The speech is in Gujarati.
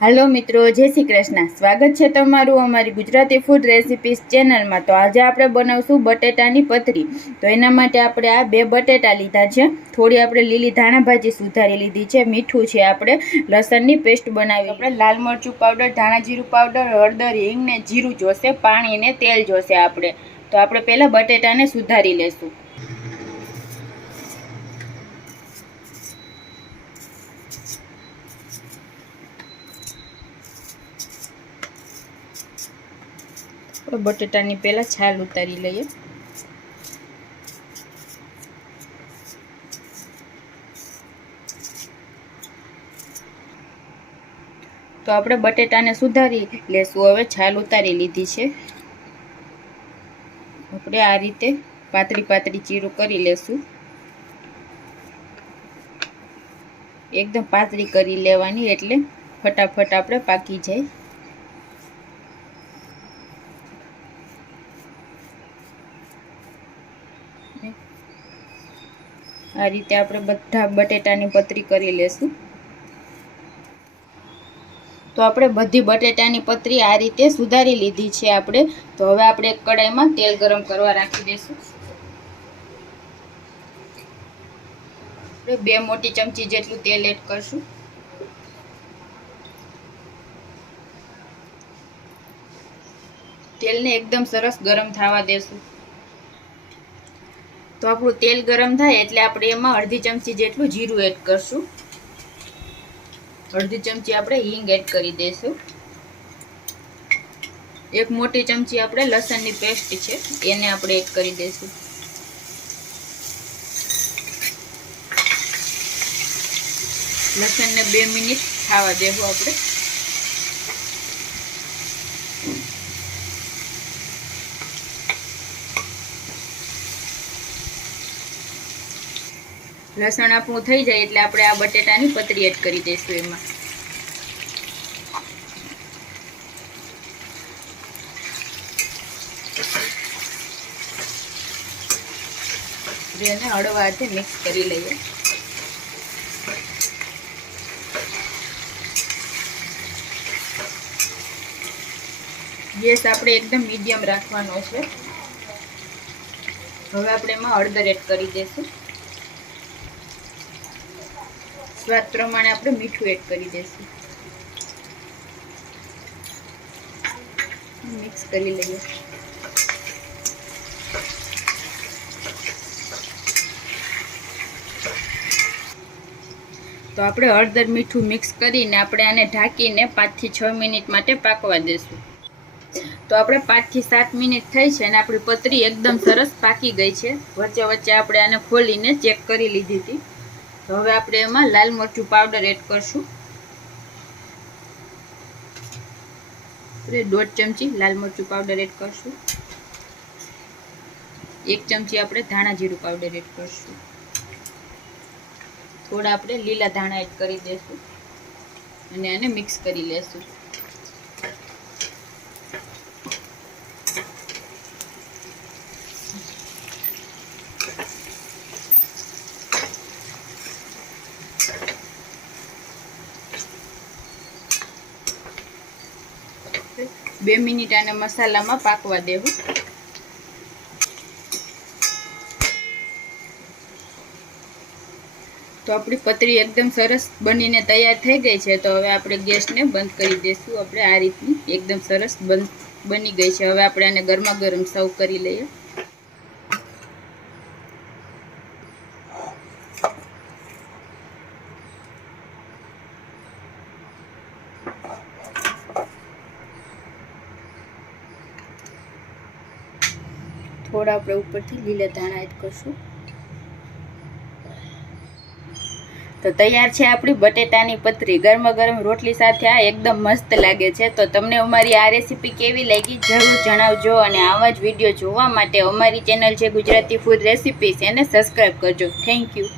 હાલો મિત્રો, જય શ્રી કૃષ્ણ. સ્વાગત છે તમારું અમારી ગુજરાતી ફૂડ રેસિપીસ ચેનલમાં તો આજે આપણે બનાવશું બટેટાની પતરી તો એના માટે આપણે આ બે બટેટા લીધા છે. થોડી આપણે લીલી ધાણાભાજી સુધારી લીધી છે. મીઠું છે આપણે. લસણની પેસ્ટ બનાવી. આપણે લાલ મરચું પાવડર ધાણા જીરું પાવડર હળદર, હિંગ ને જીરું જોશે, પાણી ને તેલ જોશે આપણે. તો આપણે પહેલાં બટેટાને સુધારી લેશું. આપણે બટેટાની પહેલાં છાલ ઉતારી લઈએ. તો આપણે બટેટાને સુધારી લેશું. હવે છાલ ઉતારી લીધી છે. આપણે આ રીતે પાતળી પાતળી ચીરું કરી લેશું. એકદમ પાતળી કરી લેવાની એટલે ફટાફટ આપણે પાકી જાય. આ રીતે આપણે બધા બટેટાની પતરી કરી લેશું. તો આપણે બધી બટેટાની પતરી આ રીતે સુધારી લીધી છે આપણે. તો હવે આપણે કડાઈમાં તેલ ગરમ કરવા રાખી દઈશું. બે મોટી ચમચી જેટલું તેલ એડ કરશું. તેલને એકદમ સરસ ગરમ થવા દેશું. તો આપણું તેલ ગરમ થાય એટલે આપણે એમાં અડધી ચમચી જેટલું જીરું એડ કરશું. અડધી ચમચી આપણે હિંગ એડ કરી દઈશું. એક મોટી ચમચી આપણે લસણની પેસ્ટ છે, એને આપણે એડ કરી દઈશું. લસણને બે મિનિટ ખાવા દેવું આપણે. લસણ આપણું થઈ જાય એટલે આપણે આ બટેટાની પતરી એડ કરી દઈશું એમાં. એને હળવાથી મિક્સ કરી લઈએ. ગેસ આપણે એકદમ મીડિયમ રાખવાનો છે. હવે આપણે એમાં હળદર એડ કરી દઈશું. સ્વાદ પ્રમાણે આપણે મીઠું એડ કરી દઈશું. મિક્સ કરી લઈએ. તો આપણે હળદર મીઠું મિક્સ કરીને આપણે આને ઢાંકીને પાંચથી છ મિનિટ માટે પાકવા દેશું તો આપણે પાંચથી સાત મિનિટ થઈ છે અને આપણી પતરી એકદમ સરસ પાકી ગઈ છે. વચ્ચે વચ્ચે આપણે આને ખોલીને ચેક કરી લીધી હતી. તો હવે આપણે એમાં લાલ મરચું પાવડર એડ કરશું. દોઢ ચમચી લાલ મરચું પાવડર એડ કરશું. એક ચમચી આપણે ધાણા જીરું પાવડર એડ કરશું. થોડા આપણે લીલા ધાણા એડ કરી દઈશું અને આને મિક્સ કરી લેશું. બે મિનિટ આને મસાલામાં પાકવા દેવું. તો આપણી પતરી એકદમ સરસ બનીને તૈયાર થઈ ગઈ છે. તો હવે આપણે ગેસને બંધ કરી દઈશું આપણે આ રીતની એકદમ સરસ બંધ બની ગઈ છે. હવે આપણે આને ગરમા ગરમ સર્વ કરી લઈએ. થોડા આપણે ઉપરથી લીલા ધાણા એડ કરશું. તો તૈયાર છે આપણી બટેટાની પતરી ગરમા ગરમ રોટલી સાથે આ એકદમ મસ્ત લાગે છે. તો તમને અમારી આ રેસીપી કેવી લાગી જરૂર જણાવજો અને આવા જ વીડિયો જોવા માટે અમારી ચેનલ છે ગુજરાતી ફૂડ રેસીપીસ એને સબસ્ક્રાઈબ કરજો. Thank you